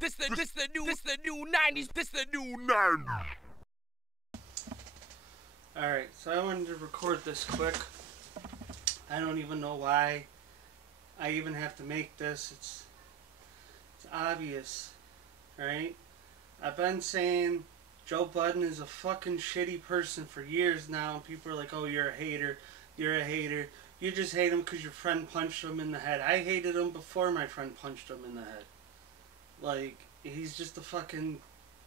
This the new 90s. This the new 90s. Alright, so I wanted to record this quick. I don't even know why I even have to make this. It's obvious, right? I've been saying Joe Budden is a fucking shitty person for years now, and people are like, oh, you're a hater. You're a hater. You just hate him because your friend punched him in the head. I hated him before my friend punched him in the head. Like, he's just a fucking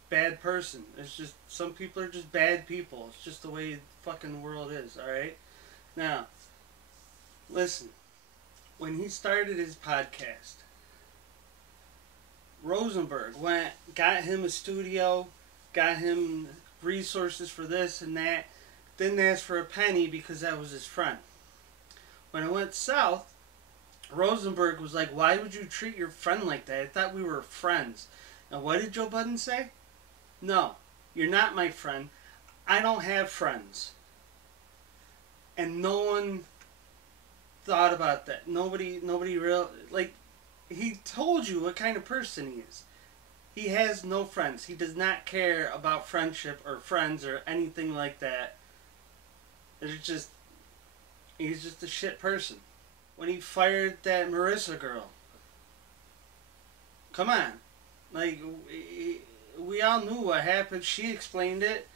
bad person. It's just, some people are just bad people. It's just the way the fucking world is, alright? Now, listen. When he started his podcast, Rosenberg got him a studio, got him resources for this and that, didn't ask for a penny because that was his friend. When it went south, Rosenberg was like, why would you treat your friend like that? I thought we were friends. And what did Joe Budden say? No, you're not my friend. I don't have friends. And no one thought about that. Nobody real, like, he told you what kind of person he is. He has no friends. He does not care about friendship or friends or anything like that. It's just, he's just a shit person. When he fired that Marissa girl, come on, like, we all knew what happened. She explained it.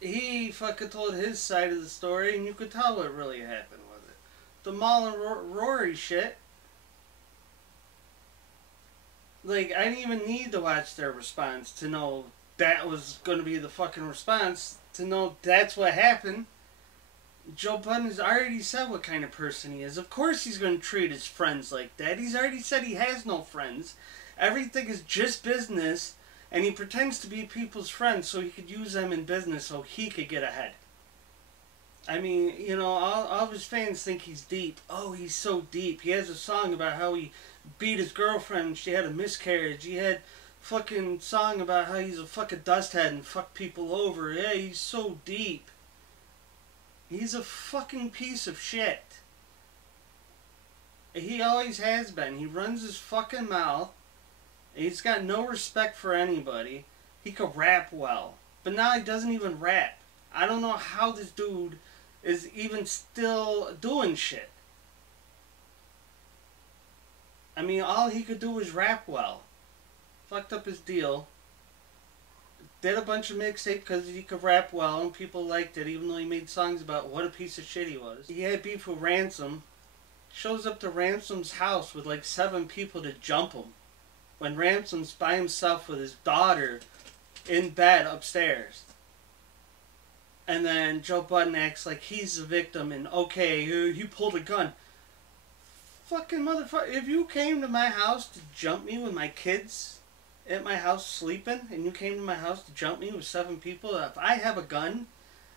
He fucking told his side of the story, and you could tell what really happened with it. The Mal and Rory shit, like, I didn't even need to watch their response to know that was going to be the fucking response, to know that's what happened. Joe Budden has already said what kind of person he is. Of course he's going to treat his friends like that. He's already said he has no friends. Everything is just business, and he pretends to be people's friends so he could use them in business so he could get ahead. I mean, you know, all of his fans think he's deep. Oh, he's so deep. He has a song about how he beat his girlfriend, she had a miscarriage. He had fucking song about how he's a fucking dust head and fuck people over. Yeah, he's so deep. He's a fucking piece of shit. He always has been. He runs his fucking mouth. He's got no respect for anybody. He could rap well. But now he doesn't even rap. I don't know how this dude is even still doing shit. I mean, all he could do was rap well. Fucked up his deal. Did a bunch of mixtape because he could rap well and people liked it, even though he made songs about what a piece of shit he was. He had beef with Ransom. Shows up to Ransom's house with like 7 people to jump him, when Ransom's by himself with his daughter in bed upstairs. And then Joe Budden acts like he's the victim and, okay, you pulled a gun. Fucking motherfucker, if you came to my house to jump me with my kids at my house sleeping, and you came to my house to jump me with 7 people, if I have a gun,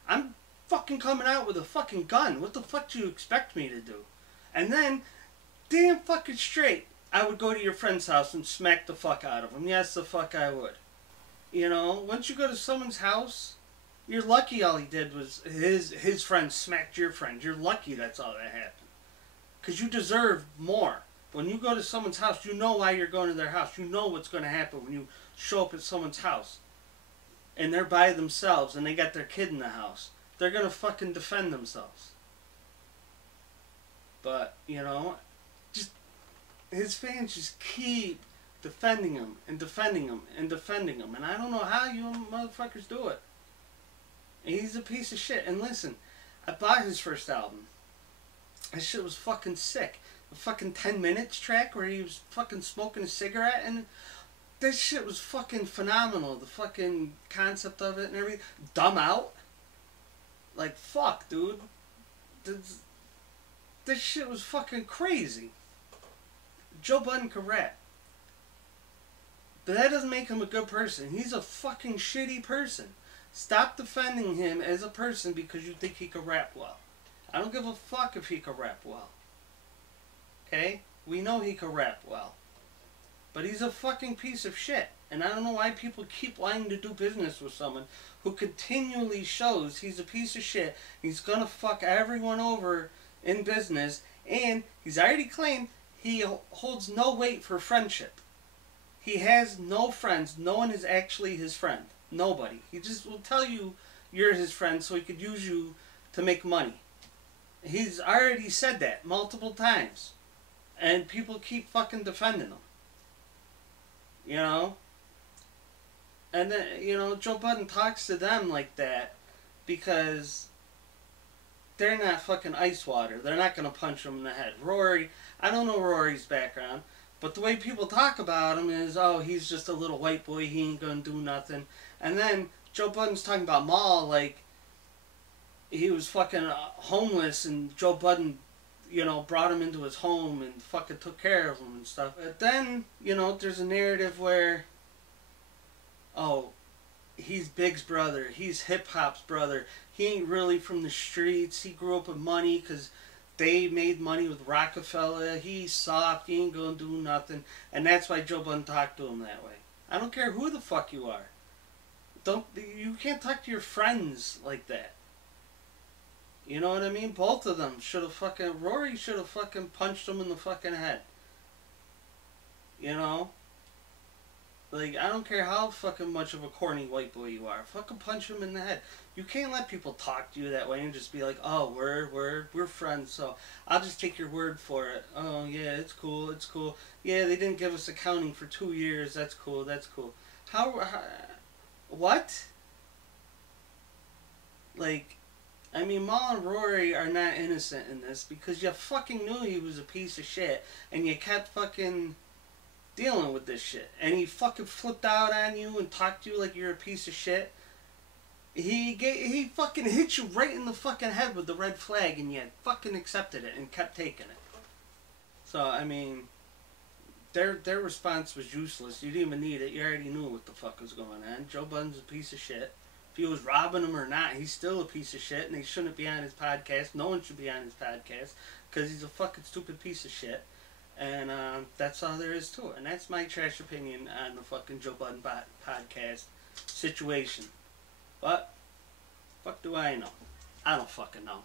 I'm fucking coming out with a fucking gun. What the fuck do you expect me to do? And then, damn fucking straight, I would go to your friend's house and smack the fuck out of him. Yes, the fuck I would. You know, once you go to someone's house, you're lucky all he did was his friend smacked your friend. You're lucky that's all that happened. Because you deserve more. When you go to someone's house, you know why you're going to their house. You know what's going to happen when you show up at someone's house. And they're by themselves and they got their kid in the house. They're going to fucking defend themselves. But, you know, just his fans just keep defending him and defending him and defending him. And I don't know how you motherfuckers do it. And he's a piece of shit. And listen, I bought his first album. That shit was fucking sick. The fucking 10 Minutes track where he was fucking smoking a cigarette, and this shit was fucking phenomenal. The fucking concept of it and everything. Dumb Out. Like, fuck, dude. This shit was fucking crazy. Joe Budden could rap. But that doesn't make him a good person. He's a fucking shitty person. Stop defending him as a person because you think he could rap well. I don't give a fuck if he could rap well. Okay? We know he could rap well. But he's a fucking piece of shit. And I don't know why people keep wanting to do business with someone who continually shows he's a piece of shit. He's gonna fuck everyone over in business. And he's already claimed he holds no weight for friendship. He has no friends. No one is actually his friend. Nobody. He just will tell you you're his friend so he could use you to make money. He's already said that multiple times. And people keep fucking defending him. You know? And then, Joe Budden talks to them like that because they're not fucking ice water. They're not going to punch him in the head. Rory, I don't know Rory's background, but the way people talk about him is, oh, he's just a little white boy, he ain't going to do nothing. And then Joe Budden's talking about Maul like he was fucking homeless and Joe Budden, brought him into his home and fucking took care of him and stuff. But then, there's a narrative where, oh, he's Big's brother, he's hip-hop's brother, he ain't really from the streets, he grew up with money because they made money with Rockefeller, he's soft, he ain't gonna do nothing, and that's why Joe Budden talked to him that way. I don't care who the fuck you are. You can't talk to your friends like that. You know what I mean? Both of them should have fucking... Rory should have fucking punched him in the fucking head. You know? Like, I don't care how fucking much of a corny white boy you are. Fucking punch him in the head. You can't let people talk to you that way and just be like, oh, we're friends, so I'll just take your word for it. Oh, yeah, it's cool, it's cool. Yeah, they didn't give us accounting for 2 years. That's cool, that's cool. How what? Like... I mean, Maul and Rory are not innocent in this because you fucking knew he was a piece of shit and you kept fucking dealing with this shit. And he fucking flipped out on you and talked to you like you're a piece of shit. He fucking hit you right in the fucking head with the red flag and you fucking accepted it and kept taking it. So, I mean, their response was useless. You didn't even need it. You already knew what the fuck was going on. Joe Budden's a piece of shit. If he was robbing him or not, he's still a piece of shit, and he shouldn't be on his podcast. No one should be on his podcast, because he's a fucking stupid piece of shit. And that's all there is to it. And that's my trash opinion on the fucking Joe Budden podcast situation. But, fuck do I know? I don't fucking know.